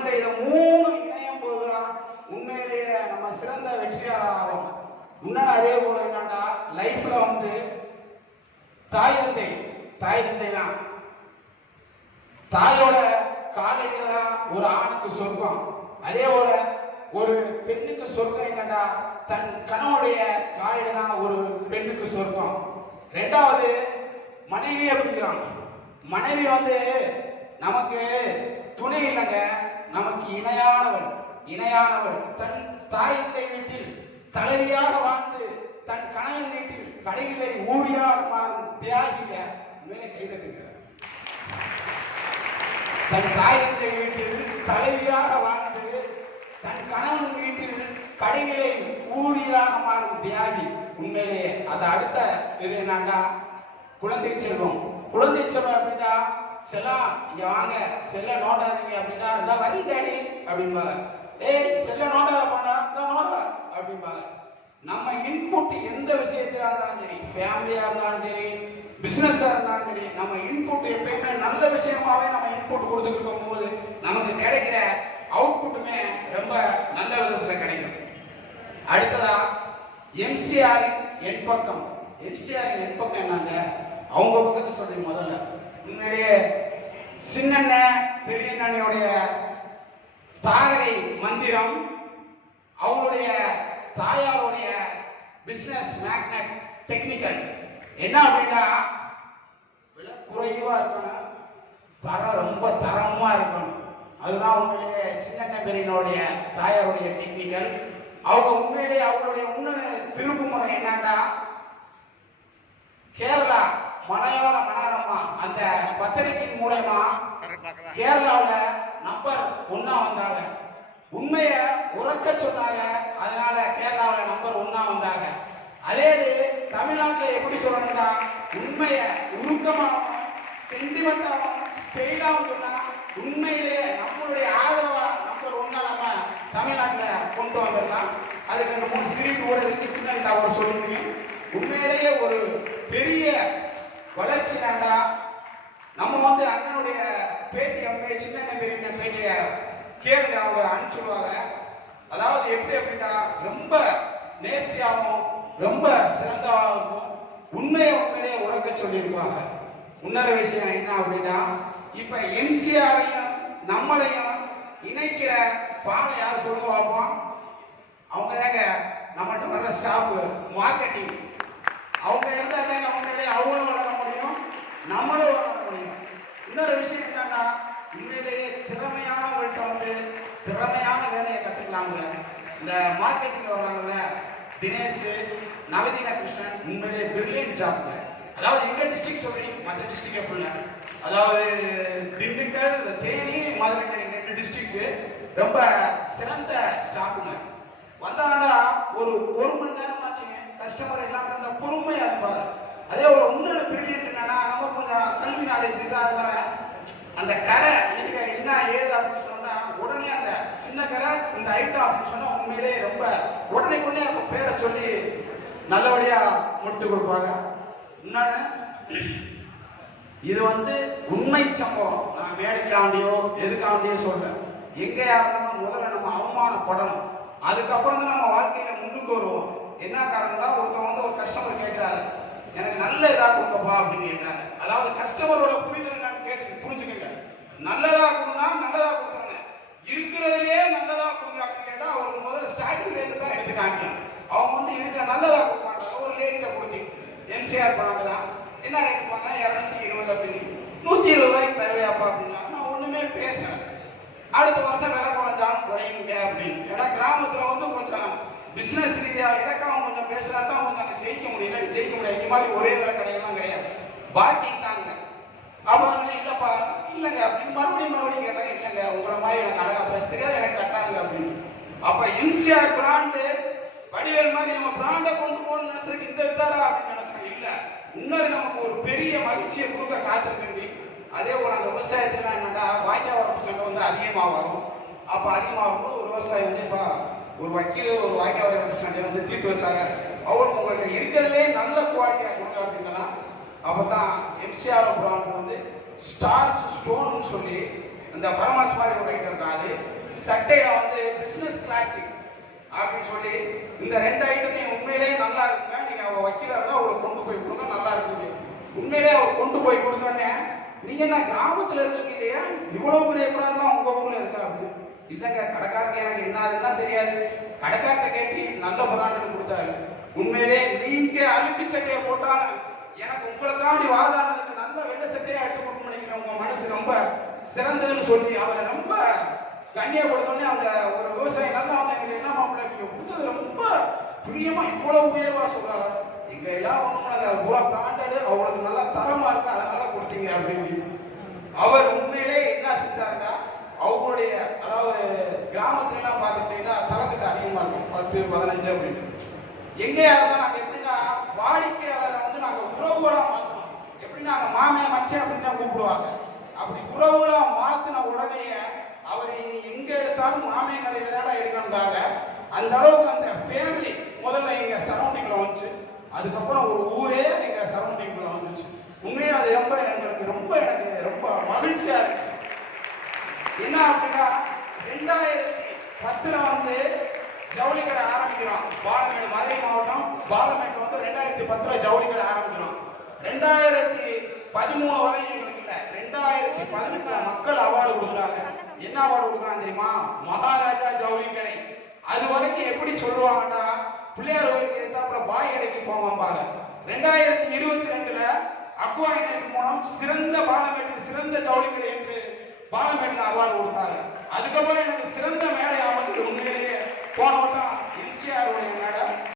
நம்மள்கிட்ட இதை 3 இணையும் போதுதான் உண்மையிலேயே நம்ம சிறந்த வெற்றியாளர் ஆகும். இன்னும் அதே போல என்னன்னா லைஃப்ல வந்து தாய் தந்தை தான். தாயோட காலடியில தான் ஒரு ஆணுக்கு சொர்க்கம். அதே போல ஒரு பெண்ணுக்கு சொர்க்கம் என்னடா தன் கணவனுடைய காலடியில தான் ஒரு பெண்ணுக்கு சொர்க்கம். ரெண்டாவது மனைவி அப்படிங்கிறான். மனைவி வந்து நமக்கு துணை இல்லைங்க, நமக்கு இணையானவள். தன் தாய் தந்தை வீட்டில் தலைவியாக வாழ்ந்து தன் கணவன் வீட்டில் கடைகளை ஊரியாக மாறும் தியாகிங்க மேலே கைதட்டுங்க. தன் தாய் தந்தை வீட்டில் தலைவியாக வாழ்ந்து தன் கணவன் வீட்டில் கடைகளை ஊரியாக மாறும் தியாகி. உண்மையிலே அது அடுத்த இது என்னண்டா குழந்தை செல்வம் அப்படின்னா செல்லம் இங்க வாங்க, செல்ல நோண்டாதீங்க அப்படின்னா இந்த வரி டேடி அப்படிம்பாங்க. செல்ல நோண்டாத பண்ணா இந்த நோடல அப்படிம்பாங்க. நம்ம இன்புட் எந்த விஷயத்திலா இருந்தாலும் சரி, ஃபேமிலியா இருந்தாலும் சரி, பிசினஸா இருந்தாலும் சரி, நம்ம இன்புட் எப்பயுமே நல்ல விஷயமாவே நம்ம இன்புட் கொடுத்துட்டு போது நமக்கு கிடைக்கிற அவுட்புட்டுமே ரொம்ப நல்ல விதத்துல கிடைக்கும். அடுத்ததா எம்சிஆரின் என்பக்கம் என்னங்க, அவங்க பக்கத்தை சொல்றீங்க. முதல்ல உண்மையிலேயே சின்ன பெரியண்ணனுடைய தாரகை மந்திரம், அவங்களுடைய தாயாருடைய பிசினஸ் மேக்னட் டெக்னிக்கல் என்ன அப்படின்னா விலை குறைவா இருக்கணும், ரொம்ப தரமா இருக்கணும். அதுதான் உண்மையிலேயே சின்ன பெரியனுடைய தாயாருடைய டெக்னிக்கல். அவங்க உண்மையிலேயே அவங்களுடைய திருப்பு முறை என்னன்னா கேரளா மலையாள மனோரமா அந்த பத்திரிகையின் மூலமா கேரளாவில் நம்பர் 1 வந்தாங்க. உண்மைய உறக்க சொன்னாங்க, அதனால கேரளாவில் நம்பர் 1 வந்தாங்க. அதே தமிழ்நாட்டில் எப்படி சொல்லணும்னா உண்மைய உருக்கமாகவும் சென்டிமெண்டாகவும் ஸ்டைலாகவும் சொன்னா உண்மையிலேயே நம்மளுடைய ஆதரவா நம்பர் 1 நம்ம தமிழ்நாட்டில் கொண்டு வந்துடலாம். அதுக்கு 2-3 ஸ்கிரீன் கூட இருக்கு, சின்ன ஒரு சொல்லுங்க. உண்மையிலேயே ஒரு பெரிய வளர்ச்சி வேண்டா. நம்ம வந்து அண்ணனுடைய பேட்டி அவங்க சின்ன பெரிய பேட்டிய கேளுங்க, அவங்க அனுப்பிச்சுடுவாங்க. அதாவது எப்படி அப்படின்னா ரொம்ப நேர்த்தியாகவும் ரொம்ப சிறந்ததாகவும் இருக்கும். உண்மையிலேயே உறக்க சொல்லியிருப்பாங்க. இன்னொரு விஷயம் என்ன அப்படின்னா இப்ப எம்சிஆரையும் நம்மளையும் இணைக்கிற பானை யார் சொல்ல பார்ப்போம்? அவங்க தாங்க நம்மகிட்ட வர்ற ஸ்டாஃப் மார்க்கெட்டிங். அவங்க இருந்தாங்க அவங்களும் வளர முடியும், நம்மளும் வளர முடியும். இன்னொரு விஷயம் என்னன்னா உண்மையிலேயே திறமையானவர்கள்ட்ட வந்து திறமையான வேலையை கத்துக்கலாங்க. இந்த மார்க்கெட்டிங் வர்றாங்கல்ல தினேஷ், நவதீன கிருஷ்ணன், உண்மையிலேயே பிரில்லியன்ட் ஜாப்ங்க. அதாவது எங்க டிஸ்ட்ரிக்ட் சொல்றீங்க, மற்ற டிஸ்ட்ரிக்ட் ஃபுல்ல, அதாவது திண்டுக்கல், தேனி, மதுரை 2 டிஸ்ட்ரிக்ட் ரொம்ப சிறந்த ஸ்டாஃப்ங்க. வந்தாங்கன்னா ஒரு மணி நேரம் ஆச்சுங்க, கஸ்டமர் எல்லாமே இருந்தா பொறுமையா இருப்பாரு. அதே ஒரு இன்னொரு பிரில்லியன்ட் என்னன்னா நம்ம கொஞ்சம் கல்வி நாலேஜ் இருந்தா அந்த கரை எனக்கு என்ன ஏது அப்படின்னு சொன்னா உடனே அந்த சின்ன கரை இந்த ஐட்டம் அப்படின்னு சொன்னா உண்மையிலேயே ரொம்ப உடனே அவங்க பேரை சொல்லி நல்லபடியா முடித்து கொடுப்பாங்க. இன்னொன்னு இது வந்து உண்மை சம்பவம். நான் மேடைக்காண்டியோ எதுக்காண்டியோ சொல்றேன். எங்கேயா இருந்தாலும் முதல்ல நம்ம அவமானப்படணும், அதுக்கப்புறம் தான் நம்ம வாழ்க்கையில முன்னுக்கு வருவோம். என்ன காரணம் தான் ஒருத்தவங்க வந்து ஒரு கஸ்டமர் கேட்கிறாரு, எனக்கு நல்ல இதா கொடுங்கப்பா அப்படின்னு கேட்கிறாங்க. அதாவது கஸ்டமரோட புரிதல் நான் புரிஞ்சுக்கங்க. நல்லதா கொடுங்க, நல்லதா கொடுக்குறாங்க, இருக்கிறதுலே நல்லதா கொடுங்க அப்படின்னு கேட்டா அவருக்கு முதல்ல ஸ்டார்டிங் ரேட் தான் எடுத்து காமிக்கணும். அவங்க வந்து இருக்க நல்லதா கொடுப்பாங்க. ஒரு லேட்ட கொடுத்து எம்சிஆர் பணம் தான் என்ன ரேட் கொடுப்பாங்க 220 அப்படின்னு 120 ரூபாய்க்கு தருவையாப்பா அப்படின்னா நான் ஒண்ணுமே பேசுறேன். அடுத்த வருஷம் விலை குறைஞ்சாலும் குறையுங்க அப்படின்னு. ஏன்னா கிராமத்துல வந்து கொஞ்சம் பிசினஸ் ரீதியா இலக்கம் கொஞ்சம் பேசுறா தான் கொஞ்சம் ஜெயிக்க முடியல. இந்த மாதிரி ஒரே விலை கடையெல்லாம் கிடையாது, பாக்கி தாங்க. அவங்க இல்லப்பா இல்லைங்க அப்படின்னு மறுபடியும் கேட்டாங்க. இல்லைங்க உங்களை மாதிரி எனக்கு அழகா பேச தெரியாது, எனக்கு கட்டாங்க அப்படின்னு. அப்ப எம்சிஆர் பிராண்டு வடிவேல் மாதிரி நம்ம பிராண்டை கொண்டு போகணும்னு நினைச்சதுக்கு இந்த விதாரா அப்படின்னு நினைச்சாங்க. இல்ல, இன்னொரு நமக்கு ஒரு பெரிய மகிழ்ச்சியை கொடுக்க காத்திருக்கு. அதே போல அந்த விவசாயத்துல என்னன்னா வாய்க்கா வரப்பு சண்டை வந்து அதிகமா வரும். அப்ப அதிகமாகும் ஒரு விவசாயி வந்து இப்ப ஒரு வக்கீல் ஒரு வாய்க்கா வரப்பு சண்டையை வந்து தீர்த்து வச்சாங்க. அவங்களுக்கு உங்கள்கிட்ட இருக்கிறதுலே நல்ல குவாலிட்டியா கொடுங்க அப்படின்னா அப்பதான் எம்சிஆர் பிராண்ட் வந்து ஸ்டார்ச் ஸ்டோன் சொல்லி இந்த பரமாஸ் மாதிரி ஒரு ரைட்டர் இருக்காது. சட்டையில வந்து பிசினஸ் கிளாசிக் அப்படின்னு சொல்லி இந்த ரெண்டு ஐட்டத்தையும் உண்மையிலேயே நல்லா இருக்குங்க. நீங்க அவ வக்கீலா இருந்தா அவருக்கு கொண்டு போய் கொடுங்க, நல்லா இருக்குது. உண்மையிலேயே அவர் கொண்டு போய் கொடுத்தோன்னே நீங்க என்ன கிராமத்துல இருக்கீங்க இல்லையா, இவ்வளவு பெரிய பிராண்ட்லாம் உங்க ஊர்ல இருக்கா அப்படின்னு. இல்லைங்க கடைக்காரருக்கு எனக்கு என்ன அதுன்னா தெரியாது, கடைக்கார்ட்ட கேட்டு நல்ல பிராண்டு கொடுத்தாரு. உண்மையிலே நீங்க அழுக்கு சட்டையை போட்டா எனக்கு உங்களுக்காண்டி வாதாடுறதுக்கு நல்ல வெள்ளை சட்டையா எடுத்து கொடுக்க நினைக்கிறேன், உங்க மனசு ரொம்ப சிறந்ததுன்னு சொல்லி அவரை ரொம்ப கண்ணியப்படுத்தோடனே அந்த ஒரு விவசாயி நல்லா வந்து எங்களுக்கு என்ன மாப்பிள்ள நீங்க கொடுத்தது ரொம்ப பிரியமா இவ்வளவு உயர்வா சொல்றாங்க. எங்க எல்லாம் ஒண்ணுங்க பூரா பிராண்டடு அவங்களுக்கு நல்லா தரமா இருக்கு அதனால கொடுத்தீங்க அப்படின்னு. அவர் உண்மையிலே என்ன செஞ்சாருன்னா அவங்களுடைய அதாவது கிராமத்துல எல்லாம் பார்த்துட்டீங்கன்னா தரத்துக்கு அதிகமா இருக்கும் 10, 15 அப்படின்னு. எங்கேயா இருந்தா நாங்க எப்படின்னா வாடிக்கையாளரை வந்து நாங்க உறவுகளா மாத்தணும். எப்படி நாங்க மாமியா மச்சன் அப்படின்னு தான் கூப்பிடுவாங்க. அப்படி உறவுகளா மாத்தின உடனே அவர் எங்க எடுத்தாலும் மாமியா கடையில தான் எடுக்கணும்டாங்க. அந்த அளவுக்கு அந்த ஃபேமிலி முதல்ல எங்க சரௌண்டிங்ல வந்துச்சு. அதுக்கப்புறம் ஒரு ஊரே எங்க சரௌண்டிங்ல வந்துச்சு. உண்மையா அது ரொம்ப எங்களுக்கு எனக்கு ரொம்ப மகிழ்ச்சியா இருந்துச்சு. என்ன அப்படின்னா 2010 வந்து ஜவுளி கடை ஆரம்பிக்கிறோம். பாலமேடு மதுரை மாவட்டம் பாலமேட்டில் வந்து 2010 ஜவுளி கடை ஆரம்பிக்கிறோம். 2013 வரை எங்களுக்கு இல்லை, 2018 மக்கள் அவார்டு கொடுக்குறாங்க. என்ன அவார்டு கொடுக்குறாங்க தெரியுமா? மகாராஜா ஜவுளி கடை. அது வரைக்கும் எப்படி சொல்லுவாங்கன்னா பிள்ளையார் கோயிலுக்கு எத்தாப்புல பாய் கடைக்கு போவாங்க. 2022 அக்வா இணைப்பு மூலம் சிறந்த பாலமேட்டில் சிறந்த ஜவுளி கடை என்று பாலமேட்டில் அவார்டு கொடுத்தாங்க. அதுக்கப்புறம் எனக்கு சிறந்த மேடை அமைச்சர் உண்மையிலேயே போன வட்டம் எம்சிஆர் மேடை